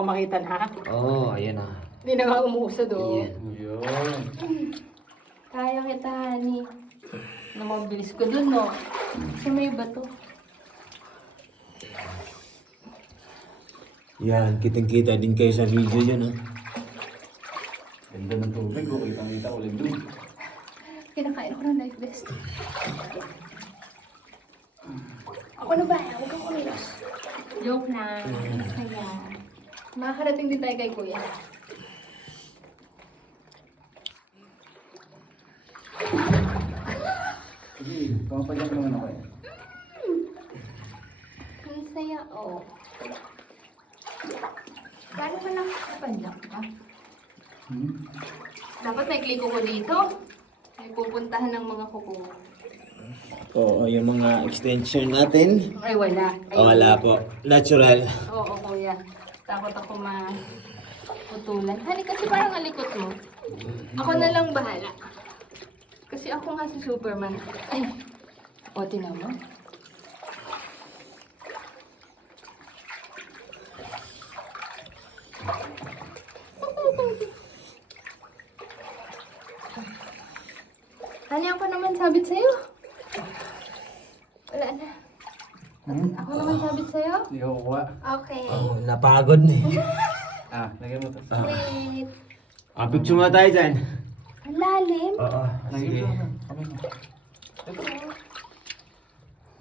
Makitan ha? Oo, ayan na. Hindi na nga umuusad oh. Ayan. Yun. Kaya kita, honey. Na mabilis ko dun, no? Kasi may bato. Yan, kitang-kita din kayo sa video yun, ha? Ganda ng tubig. Kitang-kita ulit dun. Kinakain ko ng life vest. Ako na ba? Huwag kang kumilos. Joke na. Kaya, makakarating din tayo kay kuya. Sige, pamapadyan naman ako eh. Ang saya, oh. Paano ka nakapadyak ka? Dapat may kliko ko dito. May pupuntahan ng mga kuko. Oo, yung mga extension natin. Ay, wala. Ay, Wala po. Natural. Oo, kuya. Takot ako maputulan. Hani, kasi parang alikot mo. Ako na lang bahala. Kasi ako nga si Superman. Ay! O, tinan mo. Hani, ako naman sabit sa'yo. Wala na. Ako naman sabit sa'yo. Hindi ko kukuha. Okay. Oo, napagod na eh. Lagyan mo to. Wait. Picture nga tayo dyan. Ang lalim. Oo, Lagyan sige. mo to. Kamay mo.